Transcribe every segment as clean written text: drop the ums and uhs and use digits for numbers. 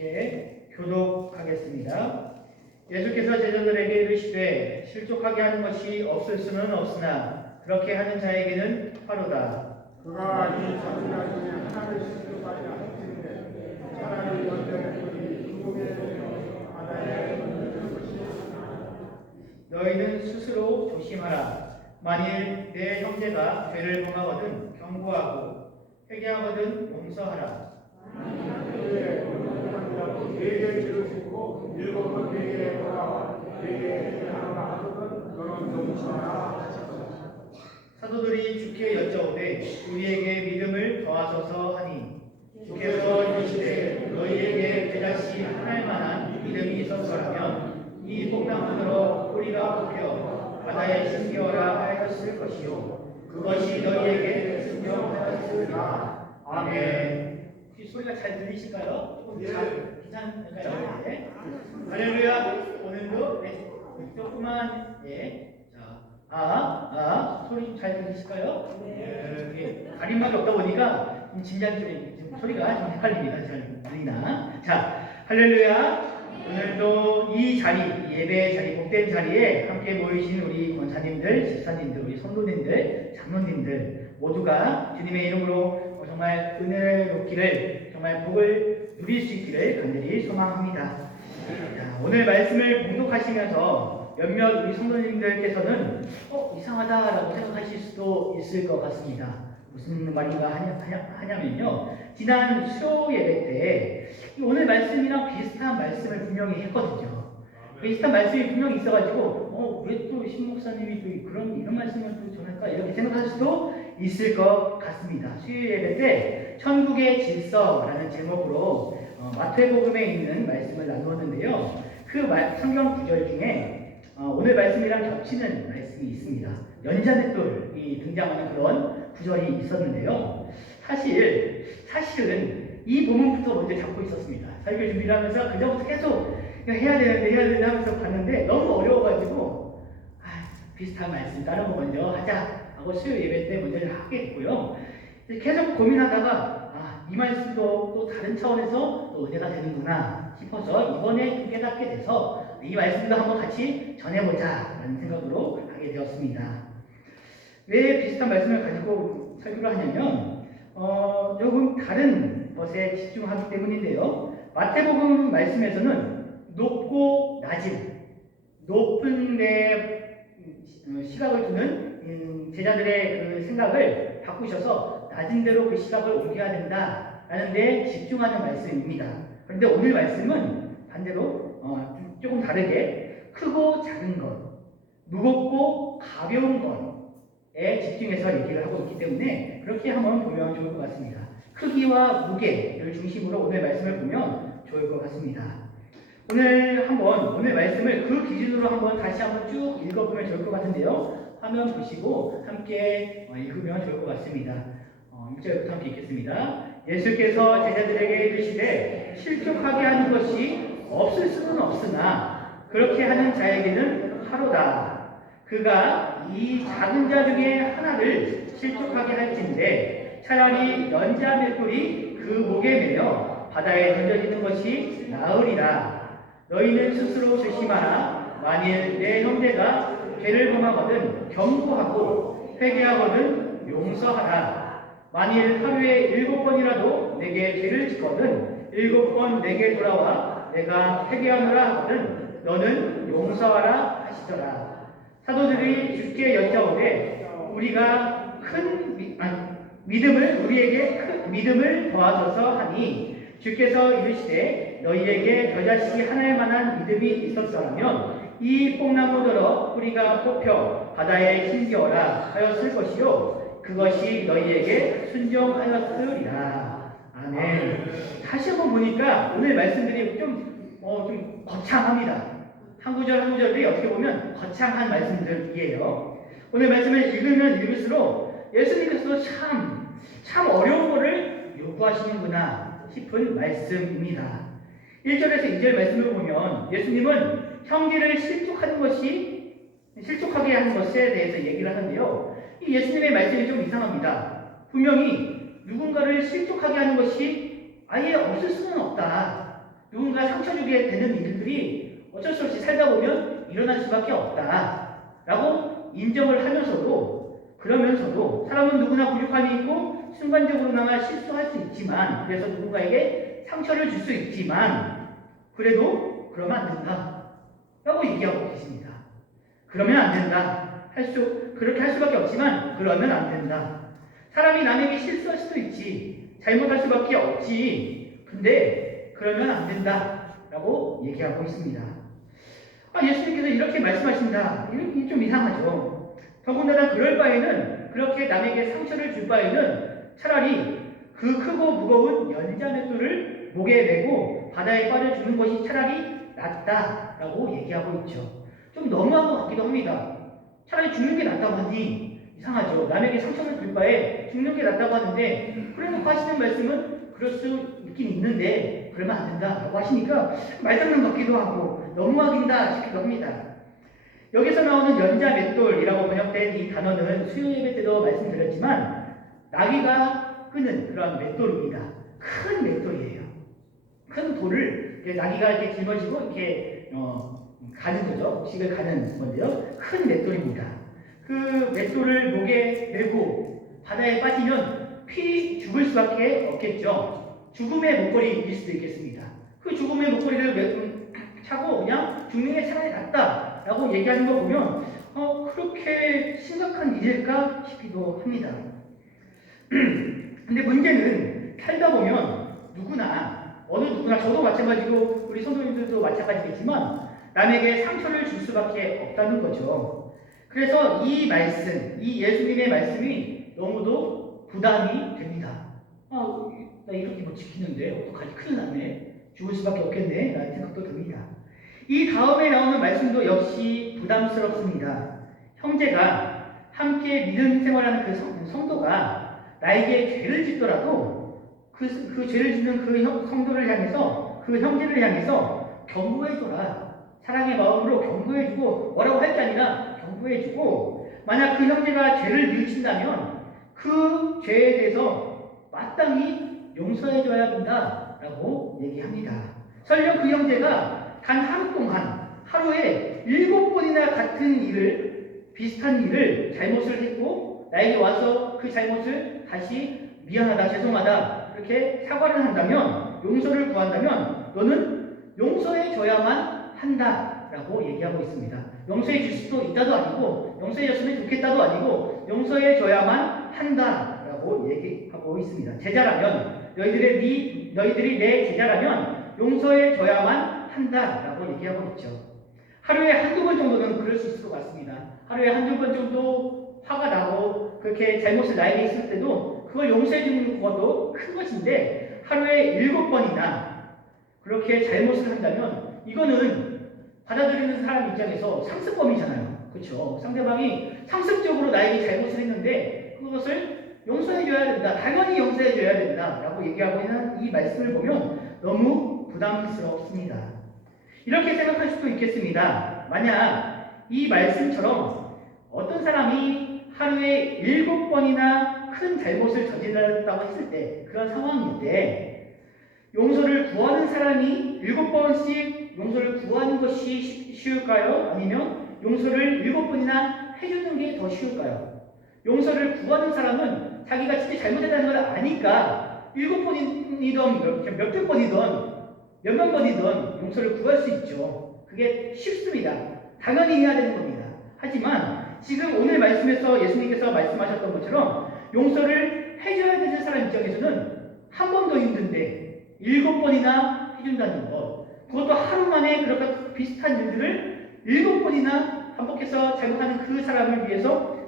함께 교독하겠습니다. 예수께서 제자들에게 이르시되 실족하게 하는 것이 없을 수는 없으나 그렇게 하는 자에게는 화로다. 그가 이 작은 자 중에 하나를 실족하지 않았는데 차라리 연전의 뿌리 중국에 바다에 던지는 것이 너희는 스스로 조심하라. 만일 내 형제가 죄를 범하거든 경고하고 회개하거든 용서하라. 그의 원수만이라도 네게 죄를 짓고 일곱 번 네게 돌아와 네게 하나가 하거든 너는 용서하라 하셨다. 사도들이 주께 여쭤오되 우리에게 믿음을 더하소서 하니 주께서 이르시되 너희에게 대다시 할 만한 믿음이 있었더라면 이 뽕나무로 뿌리가 뽑혀 바다에 심겨라 하였을 것이요 그것이 너희에게 순종하였으리라. 아멘. 이 소리가 잘 들리실까요? 조금 잘 괜찮을까요? 네. 할렐루야. 오늘도 조금만 소리 잘 들리실까요? 네. 가림막이 없다 보니까 진지한 소리가 좀 헷갈립니다. 잘 들리나? 자, 할렐루야. 오늘도 이 자리, 예배 자리, 복된 자리에 함께 모이신 우리 권사님들, 집사님들, 우리 성도님들, 장로님들 모두가 주님의 이름으로 정말 은혜롭기를, 정말 복을 누릴 수 있기를 간절히 소망합니다. 자, 오늘 말씀을 봉독하시면서 몇몇 우리 성도님들께서는 이상하다라고 생각하실 수도 있을 것 같습니다. 무슨 말인가 하냐면요. 지난 수요 예배 때 오늘 말씀이랑 비슷한 말씀을 분명히 했거든요. 비슷한 말씀이 분명히 있어가지고 왜 또 신목사님이 또 이런 말씀을 또 전할까 이렇게 생각할 수도 있을 것 같습니다. 수요 예배 때 천국의 질서라는 제목으로 마태복음에 있는 말씀을 나누었는데요. 그 성경 구절 중에 오늘 말씀이랑 겹치는 말씀이 있습니다. 연자맷돌이 등장하는 그런 구절이 있었는데요. 사실은 이 부분부터 먼저 잡고 있었습니다. 설교 준비를 하면서 그전부터 계속 해야 되는데 하면서 봤는데 너무 어려워가지고 비슷한 말씀 다른 거 먼저 하자 하고 수요 예배 때 먼저 하게 됐고요. 계속 고민하다가 이 말씀도 또 다른 차원에서 또 은혜가 되는구나 싶어서 이번에 좀 깨닫게 돼서 이 말씀도 한번 같이 전해보자 라는 생각으로 하게 되었습니다. 왜 비슷한 말씀을 가지고 설교를 하냐면 조금 다른 것에 집중하기 때문인데요. 마태복음 말씀에서는 높고 낮은, 높은 데 시각을 두는 제자들의 그 생각을 바꾸셔서 낮은 데로 그 시각을 옮겨야 된다라는 데 집중하는 말씀입니다. 그런데 오늘 말씀은 반대로 조금 다르게 크고 작은 것, 무겁고 가벼운 것에 집중해서 얘기를 하고 있기 때문에 그렇게 한번 보면 좋을 것 같습니다. 크기와 무게를 중심으로 오늘 말씀을 보면 좋을 것 같습니다. 오늘 말씀을 그 기준으로 다시 한번 쭉 읽어보면 좋을 것 같은데요. 화면 보시고 함께 읽으면 좋을 것 같습니다. 6절부터 함께 읽겠습니다. 예수께서 제자들에게 이르시되 실족하게 하는 것이 없을 수는 없으나 그렇게 하는 자에게는 화로다. 그가 이 작은 자 중에 하나를 실족하게 할진대 차라리 연자맷돌이 그 목에 매여 바다에 던져지는 것이 나으리라. 너희는 스스로 조심하라. 만일 내 형제가 죄를 범하거든 경고하고 회개하거든 용서하라. 만일 하루에 7번이라도 내게 죄를 짓거든 7번 내게 돌아와 내가 회개하노라 하거든 너는 용서하라 하시더라. 사도들이 주께 여짜오되 우리가 우리에게 큰 믿음을 더하소서 하니 주께서 이르시되 너희에게 겨자씨이 하나일 만한 믿음이 있었더라면 이 뽕나무더러 뿌리가 뽑혀 바다에 심겨라 하였을 것이요 그것이 너희에게 순종하였으리라. 아멘. 다시 한번 보니까 오늘 말씀들이 좀 거창합니다. 한 구절 한 구절이 어떻게 보면 거창한 말씀들이에요. 오늘 말씀을 읽으면 읽을수록 예수님께서 참 어려운 거를 요구하시는구나 싶은 말씀입니다. 1절에서 2절 말씀을 보면 예수님은 형제를 실족하게 하는 것에 대해서 얘기를 하는데요. 이 예수님의 말씀이 좀 이상합니다. 분명히 누군가를 실족하게 하는 것이 아예 없을 수는 없다. 누군가 상처 주게 되는 일들이 어쩔 수 없이 살다 보면 일어날 수밖에 없다라고 인정을 하면서도, 그러면서도 사람은 누구나 부족함이 있고 순간적으로나마 실수할 수 있지만, 그래서 누군가에게 상처를 줄 수 있지만 그래도 그러면 안 된다 라고 얘기하고 계십니다. 그러면 안 된다. 그렇게 할 수밖에 없지만 그러면 안 된다. 사람이 남에게 실수할 수도 있지, 잘못할 수밖에 없지, 근데 그러면 안 된다 라고 얘기하고 있습니다. 예수님께서 이렇게 말씀하신다, 이게 좀 이상하죠. 더군다나 그럴 바에는, 그렇게 남에게 상처를 줄 바에는 차라리 그 크고 무거운 연자맷돌을 목에 메고 바다에 빠져주는 것이 차라리 낫다라고 얘기하고 있죠. 좀 너무한 것 같기도 합니다. 차라리 죽는 게 낫다고 하니 이상하죠. 남에게 상처를 줄 바에 죽는 게 낫다고 하는데, 그래놓고 하시는 말씀은 그럴 수 있긴 있는데 그러면 안 된다라고 하시니까 말장난 같기도 하고 너무하긴다 싶기도 합니다. 여기서 나오는 연자맷돌이라고 번역된 이 단어는 수요 예배 때도 말씀드렸지만 나귀가 끄는 그런 맷돌입니다. 큰 맷돌이에요. 큰 돌을 나귀가 이렇게 짊어지고 이렇게 가는 거죠. 곡식을 가는 건데요. 큰 맷돌입니다. 그 맷돌을 목에 메고 바다에 빠지면 죽을 수밖에 없겠죠. 죽음의 목걸이일 수도 있겠습니다. 그 죽음의 목걸이를 차고 그냥 죽는 게 차라리 낫다라고 얘기하는 거 보면 그렇게 심각한 일일까 싶기도 합니다. 근데 문제는 살다 보면 어느 누구나 저도 마찬가지고 우리 성도님들도 마찬가지겠지만 남에게 상처를 줄 수밖에 없다는 거죠. 그래서 이 말씀, 이 예수님의 말씀이 너무도 부담이 됩니다. 나 이렇게 지키는데 어떡하지? 큰일 났네. 죽을 수밖에 없겠네. 라는 생각도 듭니다. 이 다음에 나오는 말씀도 역시 부담스럽습니다. 형제가 함께 믿음 생활하는 그 성도가 나에게 죄를 짓더라도 그 죄를 짓는 그 성도를 향해서, 그 형제를 향해서 경고해줘라. 사랑의 마음으로 경고해주고, 뭐라고 할 게 아니라 경고해주고, 만약 그 형제가 죄를 뉘우친다면 그 죄에 대해서 마땅히 용서해줘야 된다라고 얘기합니다. 설령 그 형제가 단 하루 동안 하루에 7번이나 같은 일을, 비슷한 일을, 잘못을 했고 나에게 와서 그 잘못을 다시 미안하다, 죄송하다 이렇게 사과를 한다면, 용서를 구한다면 너는 용서해줘야만 한다라고 얘기하고 있습니다. 용서해 줄 수도 있다도 아니고 용서해 줬으면 좋겠다도 아니고 용서해줘야만 한다라고 얘기하고 있습니다. 제자라면, 너희들이 내 제자라면 용서해줘야만 한다라고 얘기하고 있죠. 하루에 한두 번 정도는 그럴 수 있을 것 같습니다. 하루에 한두 번 정도 화가 나고 그렇게 잘못을 나에게 있을 때도 그걸 용서해 주는 것도 큰 것인데, 하루에 7번이나 그렇게 잘못을 한다면 이거는 받아들이는 사람 입장에서 상습범이잖아요. 그렇죠? 상대방이 상습적으로 나에게 잘못을 했는데 그것을 용서해줘야 된다, 당연히 용서해줘야 된다라고 얘기하고 있는 이 말씀을 보면 너무 부담스럽습니다. 이렇게 생각할 수도 있겠습니다. 만약 이 말씀처럼 어떤 사람이 하루에 7번이나 큰 잘못을 저질렀다고 했을 때, 그런 상황일 때 용서를 구하는 사람이 7번씩 용서를 구하는 것이 쉬울까요? 아니면 용서를 7번이나 해주는 게 더 쉬울까요? 용서를 구하는 사람은 자기가 진짜 잘못했다는 걸 아니까 7번이든 몇백 번이든 몇만 번이든 용서를 구할 수 있죠. 그게 쉽습니다. 당연히 해야 되는 겁니다. 하지만 지금 오늘 말씀에서 예수님께서 말씀하셨던 것처럼 용서를 해줘야 되는 사람 입장에서는 한 번 더 힘든데 7번이나 해준다는 것, 그것도 하루 만에 그렇게 비슷한 일들을 7번이나 반복해서 잘못하는 그 사람을 위해서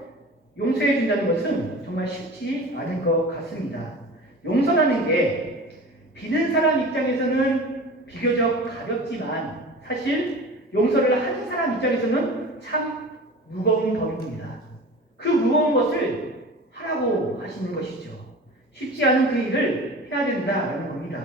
용서해 준다는 것은 정말 쉽지 않은 것 같습니다. 용서라는 게 비는 사람 입장에서는 비교적 가볍지만 사실 용서를 하는 사람 입장에서는 참 무거운 범위입니다. 그 무거운 것을 하라고 하시는 것이죠. 쉽지 않은 그 일을 해야 된다라는 겁니다.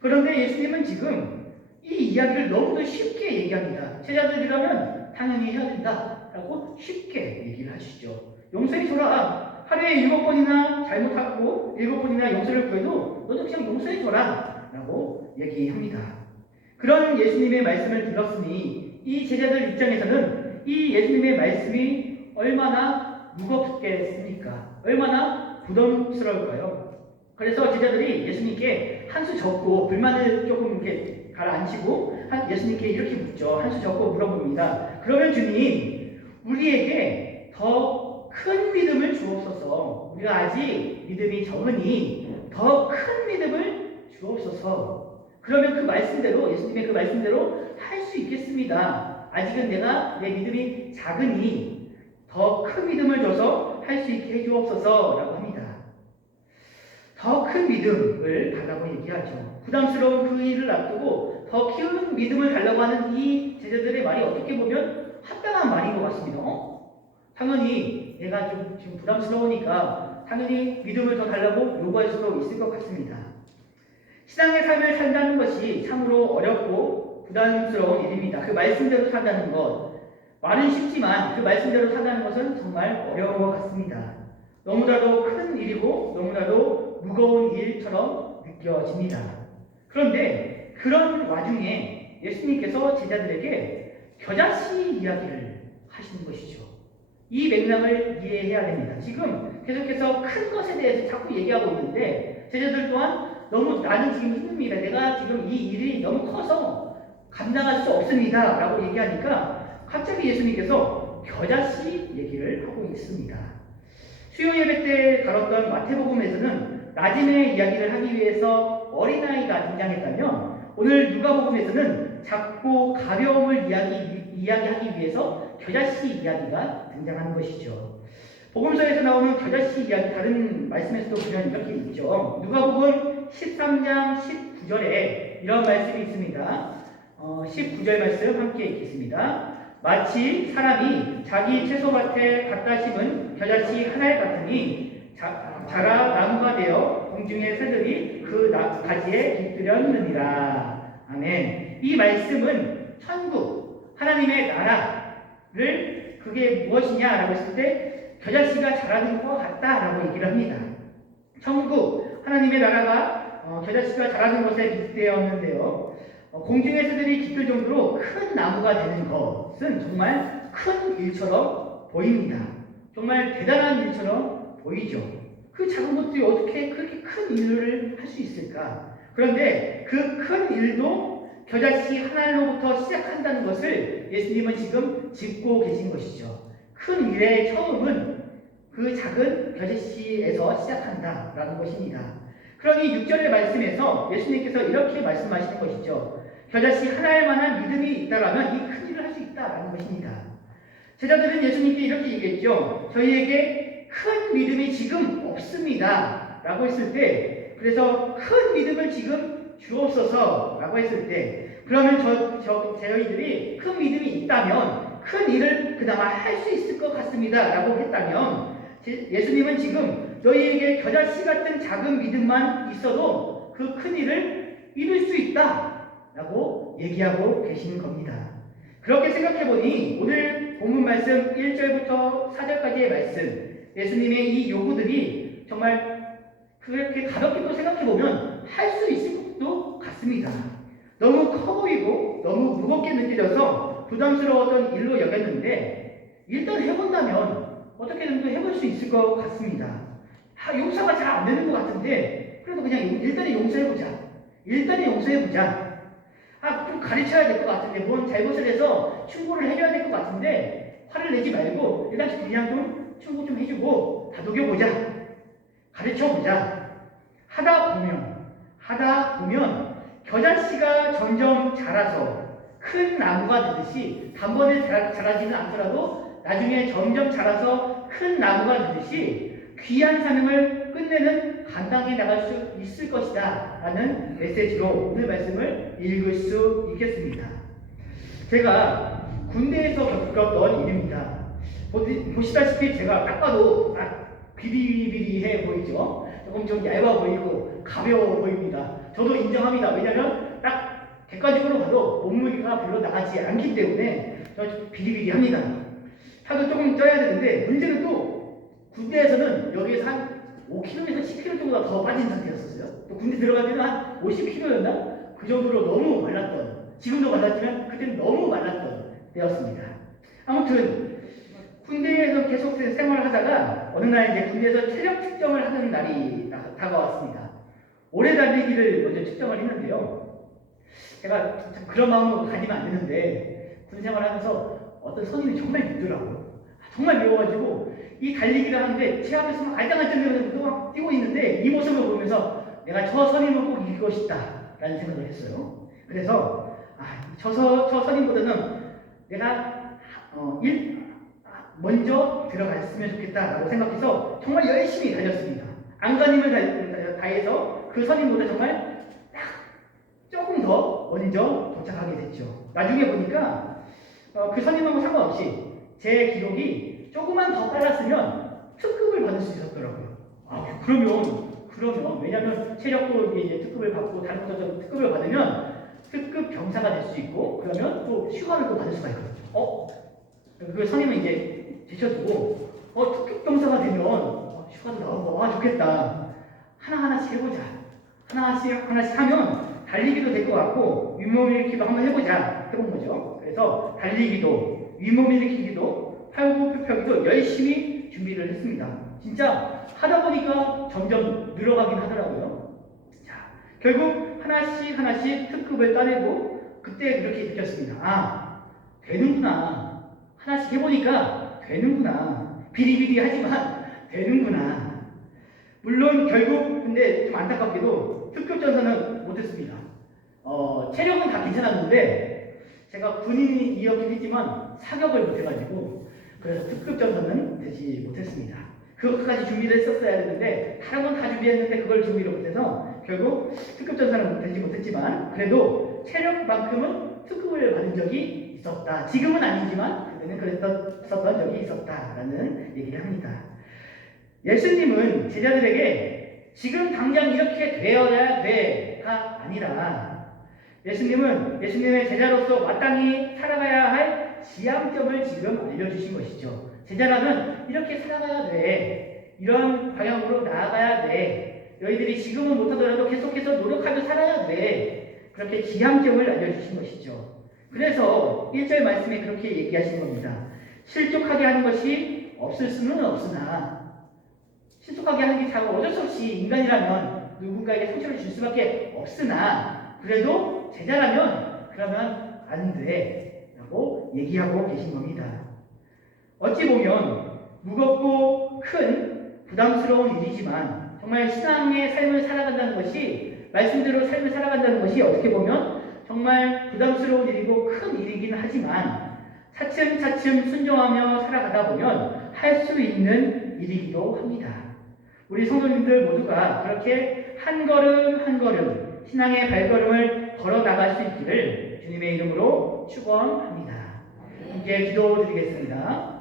그런데 예수님은 지금 이 이야기를 너무도 쉽게 얘기합니다. 제자들이라면 당연히 해야 된다라고 쉽게 얘기를 하시죠. 용서해줘라. 하루에 7번이나 잘못하고 7번이나 용서를 구해도 너도 그냥 용서해줘라 라고 얘기합니다. 그런 예수님의 말씀을 들었으니 이 제자들 입장에서는 이 예수님의 말씀이 얼마나 무겁겠습니까? 얼마나 부담스러울까요? 그래서 제자들이 예수님께 한 수 적고 불만을 조금 이렇게 가라앉히고 예수님께 이렇게 묻죠. 한 수 적고 물어봅니다. 그러면 주님, 우리에게 더 큰 믿음을 주옵소서. 우리가 아직 믿음이 적으니 더 큰 믿음을 주옵소서. 그러면 그 말씀대로, 예수님의 그 말씀대로 할 수 있겠습니다. 아직은 내가 내 믿음이 작으니 더 큰 믿음을 줘서 할 수 있게 해주옵소서라고 합니다. 더 큰 믿음을 달라고 얘기하죠. 부담스러운 그 일을 앞두고 더 큰 믿음을 달라고 하는 이 제자들의 말이 어떻게 보면 합당한 말인 것 같습니다. 당연히 내가 좀 지금 부담스러우니까 당연히 믿음을 더 달라고 요구할 수도 있을 것 같습니다. 신앙의 삶을 산다는 것이 참으로 어렵고 부담스러운 일입니다. 그 말씀대로 산다는 것, 말은 쉽지만 그 말씀대로 산다는 것은 정말 어려운 것 같습니다. 너무나도 큰 일이고 너무나도 무거운 일처럼 느껴집니다. 그런데 그런 와중에 예수님께서 제자들에게 겨자씨 이야기를 하시는 것이죠. 이 맥락을 이해해야 됩니다. 지금 계속해서 큰 것에 대해서 자꾸 얘기하고 있는데 제자들 또한 너무 나는 지금 힘듭니다. 내가 지금 이 일이 너무 커서 감당할 수 없습니다. 라고 얘기하니까 갑자기 예수님께서 겨자씨 얘기를 하고 있습니다. 수요 예배 때 다뤘던 마태복음에서는 나짐의 이야기를 하기 위해서 어린아이가 등장했다면 오늘 누가복음에서는 작고 가벼움을 이야기하기 위해서 겨자씨 이야기가 등장하는 것이죠. 복음서에서 나오는 겨자씨 이야기 다른 말씀에서도 보면 이렇게 있죠. 누가복음 13장 19절에 이런 말씀이 있습니다. 19절 말씀 함께 읽겠습니다. 마치 사람이 자기 채소밭에 갖다 심은 겨자씨 하나에 같으니 자라 나무가 되어 공중의 새들이 그 가지에 깃들였느니라. 아멘. 이 말씀은 천국, 하나님의 나라를 그게 무엇이냐라고 했을 때 겨자씨가 자라는 것 같다라고 얘기를 합니다. 천국, 하나님의 나라가 겨자씨가 자라는 곳에 깃되었는데요. 공중의 새들이 깃들 정도로 큰 나무가 되는 것은 정말 큰 일처럼 보입니다. 정말 대단한 일처럼 보이죠. 그 작은 것들이 어떻게 그렇게 큰 일을 할 수 있을까? 그런데 그 큰 일도 겨자씨 하나로부터 시작한다는 것을 예수님은 지금 짚고 계신 것이죠. 큰 일의 처음은 그 작은 겨자씨에서 시작한다라는 것입니다. 그러니 6절의 말씀에서 예수님께서 이렇게 말씀하시는 것이죠. 겨자씨 하나일 만한 믿음이 있다라면 이 큰 일을 할 수 있다라는 것입니다. 제자들은 예수님께 이렇게 얘기했죠. 저희에게 큰 믿음이 지금 없습니다. 라고 했을 때, 그래서 큰 믿음을 지금 주옵소서 라고 했을 때, 그러면 저희들이 큰 믿음이 있다면 큰 일을 그나마 할 수 있을 것 같습니다. 라고 했다면, 예수님은 지금 너희에게 겨자씨 같은 작은 믿음만 있어도 그 큰 일을 이룰 수 있다. 라고 얘기하고 계시는 겁니다. 그렇게 생각해보니 오늘 본문 말씀 1절부터 4절까지의 말씀, 예수님의 이 요구들이 정말 그렇게 가볍게 또 생각해보면 할 수 있을 것도 같습니다. 너무 커 보이고 너무 무겁게 느껴져서 부담스러웠던 일로 여겼는데 일단 해본다면 어떻게든 또 해볼 수 있을 것 같습니다. 용서가 잘 안 되는 것 같은데 그래도 그냥 일단은 용서해보자. 좀 가르쳐야 될 것 같은데, 뭔 잘못을 해서 충고를 해줘야 될 것 같은데, 화를 내지 말고, 일단 그냥 좀 충고 좀 해주고, 다독여보자. 가르쳐보자. 하다 보면, 겨자씨가 점점 자라서 큰 나무가 되듯이, 단번에 자라지는 않더라도, 나중에 점점 자라서 큰 나무가 되듯이, 귀한 사명을 끝내는 감당해 나갈 수 있을 것이다 라는 메시지로 오늘 말씀을 읽을 수 있겠습니다. 제가 군대에서 겪었던 일입니다. 보시다시피 제가 딱 봐도 비리비리해 보이죠. 조금 좀 얇아 보이고 가벼워 보입니다. 저도 인정합니다. 왜냐하면 딱 객관적으로 봐도 몸무게가 별로 나가지 않기 때문에 저 비리비리합니다. 살도 조금 쪄야 되는데 문제는 또 군대에서는 여기에서 한 5kg에서 10kg 정도가 더 빠진 상태였었어요. 또 군대 들어갈 때는 한 50kg였나? 그 정도로 너무 말랐던 지금도 말랐지만 그때는 너무 말랐던 때였습니다. 아무튼 군대에서 계속 생활을 하다가 어느 날 이제 군대에서 체력 측정을 하는 날이 다가왔습니다. 오래 달리기를 먼저 측정을 했는데요. 제가 참 그런 마음으로 가지면 안 되는데 군 생활하면서 어떤 선임이 정말 밉더라고요. 정말 미워가지고 이 달리기를 하는데 제 앞에서 막 알짱알짱 막 뛰고 있는데 이 모습을 보면서 내가 저 선임을 꼭 이기고 싶다라는 생각을 했어요. 그래서 저 선임보다는 내가 먼저 들어갔으면 좋겠다라고 생각해서 정말 열심히 달렸습니다. 안간힘을 다해서 그 선임보다 정말 딱 조금 더 먼저 도착하게 됐죠. 나중에 보니까 그 선임하고 상관없이 제 기록이 조금만 더 빨랐으면 특급을 받을 수 있었더라고요. 그러면 왜냐하면 체력도 이제 특급을 받고 다른 것도 특급을 받으면 특급 병사가 될 수 있고 그러면 또 휴가를 또 받을 수가 있거든요. 그 선임은 이제 제쳐두고 특급 병사가 되면 휴가도 나오고 좋겠다. 하나하나씩 해보자. 하나씩 하면 달리기도 될 것 같고 윗몸 일으키기도 한번 해본 거죠. 그래서 달리기도 윗몸 일으키기도 팔굽혀펴기도 열심히 준비를 했습니다. 진짜 하다 보니까 점점 늘어가긴 하더라고요. 자, 결국 하나씩 특급을 따내고 그때 그렇게 느꼈습니다. 되는구나. 하나씩 해보니까 되는구나. 비리비리하지만 되는구나. 물론 결국 근데 좀 안타깝게도 특급 전사는 못했습니다. 체력은 다 괜찮았는데 제가 군인이 이었긴 했지만 사격을 못해가지고 그래서 특급 전사는 되지 못했습니다. 그것까지 준비를 했었어야 되는데 다른 건 다 준비했는데 그걸 준비를 못해서 결국 특급 전사는 되지 못했지만 그래도 체력만큼은 특급을 받은 적이 있었다. 지금은 아니지만 그때는 그랬었던 적이 있었다라는 얘기를 합니다. 예수님은 제자들에게 지금 당장 이렇게 되어야 돼가 아니라 예수님의 제자로서 마땅히 살아가야 할 지향점을 지금 알려주신 것이죠. 제자라면 이렇게 살아가야 돼. 이런 방향으로 나아가야 돼. 너희들이 지금은 못하더라도 계속해서 노력하며 살아야 돼. 그렇게 지향점을 알려주신 것이죠. 그래서 1절 말씀에 그렇게 얘기하신 겁니다. 실족하게 하는 것이 없을 수는 없으나 실족하게 하는 게 잘 어쩔 수 없이 인간이라면 누군가에게 상처를 줄 수밖에 없으나 그래도 제자라면 그러면 안 돼 라고 얘기하고 계신 겁니다. 어찌 보면 무겁고 큰 부담스러운 일이지만 정말 신앙의 삶을 살아간다는 것이 말씀대로 삶을 살아간다는 것이 어떻게 보면 정말 부담스러운 일이고 큰 일이긴 하지만 차츰차츰 순종하며 살아가다 보면 할 수 있는 일이기도 합니다. 우리 성도님들 모두가 그렇게 한 걸음 한 걸음 신앙의 발걸음을 걸어 나갈 수 있기를 주님의 이름으로 축원합니다. 함께 기도드리겠습니다.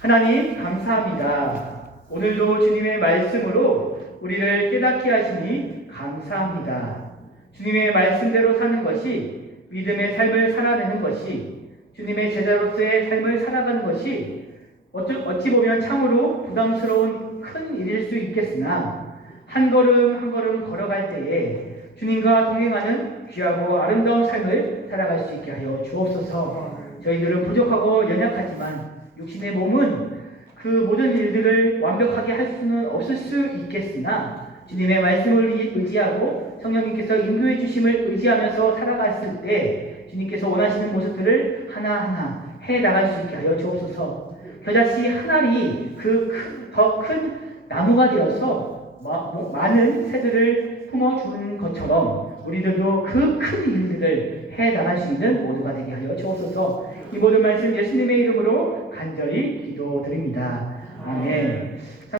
하나님 감사합니다. 오늘도 주님의 말씀으로 우리를 깨닫게 하시니 감사합니다. 주님의 말씀대로 사는 것이 믿음의 삶을 살아내는 것이 주님의 제자로서의 삶을 살아가는 것이 어찌 보면 참으로 부담스러운 큰 일일 수 있겠으나 한 걸음 한 걸음 걸어갈 때에 주님과 동행하는 귀하고 아름다운 삶을 살아갈 수 있게 하여 주옵소서. 저희들은 부족하고 연약하지만 육신의 몸은 그 모든 일들을 완벽하게 할 수는 없을 수 있겠으나 주님의 말씀을 의지하고 성령님께서 인도해 주심을 의지하면서 살아갔을 때 주님께서 원하시는 모습들을 하나하나 해 나갈 수 있게 하여 주옵소서. 겨자씨 한 알이 그 더 큰 나무가 되어서 많은 새들을 품어주는 것처럼 우리들도 그 큰 일들을 해 나갈 수 있는 모두가 되게 하여 주옵소서. 이 모든 말씀 예수님의 이름으로 간절히 기도드립니다. 아멘.